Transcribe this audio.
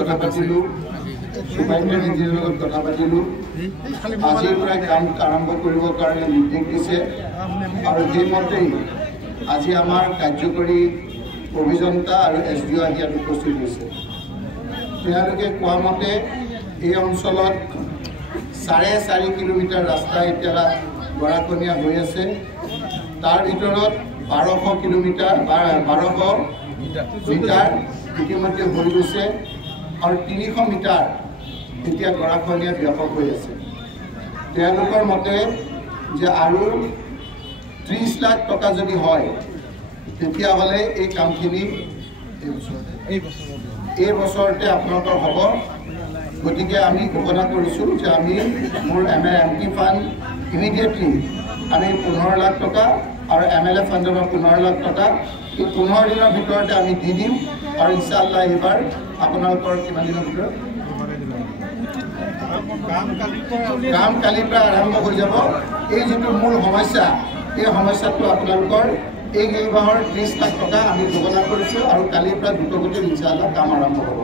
কথা পাতিলোঁ, সুপাৰিটেণ্ডেণ্ট ইঞ্জিনিয়াৰৰ লগত কথা পাতিলোঁ। আজিৰ পৰাই কাম আৰম্ভ কৰিবৰ কাৰণে নিৰ্দেশ দিছে আৰু সেইমতেই আজি আমাৰ কাৰ্যকৰী অভিযন্তা আৰু SDO ইয়াত উপস্থিত হৈছে। তেওঁলোকে কোৱা মতে এই অঞ্চলত 4.5 কিলোমিটাৰ ৰাস্তা এতিয়া গৰাখহনীয়া হৈ আছে। তাৰ ভিতৰত 1200 কিলোমিটাৰ 1200 মিটাৰ ইতিমধ্যে হৈ গৈছে আৰু 300 মিটাৰ এতিয়া গৰাখহনীয়া ব্যাপক হৈ আছে। তেওঁলোকৰ মতে যে আৰু 30 লাখ টকা যদি হয় তেতিয়াহ'লে এই কামখিনি এই বছৰতে আপোনালোকৰ হ'ব। গতিকে আমি ঘোষণা কৰিছোঁ যে আমি মোৰ MP ফাণ্ড ইমিডিয়েটলি আমি 15 লাখ টকা আৰু MLA ফাণ্ডৰ 15 লাখ টকা এই 15 দিনৰ ভিতৰতে আমি দি দিম আৰু ইনশাআল্লাহ এইবাৰ আপোনালোকৰ কিমান দিনৰ ভিতৰত কাম কালিৰ পৰা আৰম্ভ হৈ যাব। এই যিটো মূল সমস্যা এই সমস্যাটো আপোনালোকৰ এই কেইবাৰৰ 30 লাখ টকা আমি ঘোষণা কৰিছোঁ আৰু কালিৰ পৰা দ্ৰুতগতিত ইনশাআল্লাহ কাম আৰম্ভ হ'ব।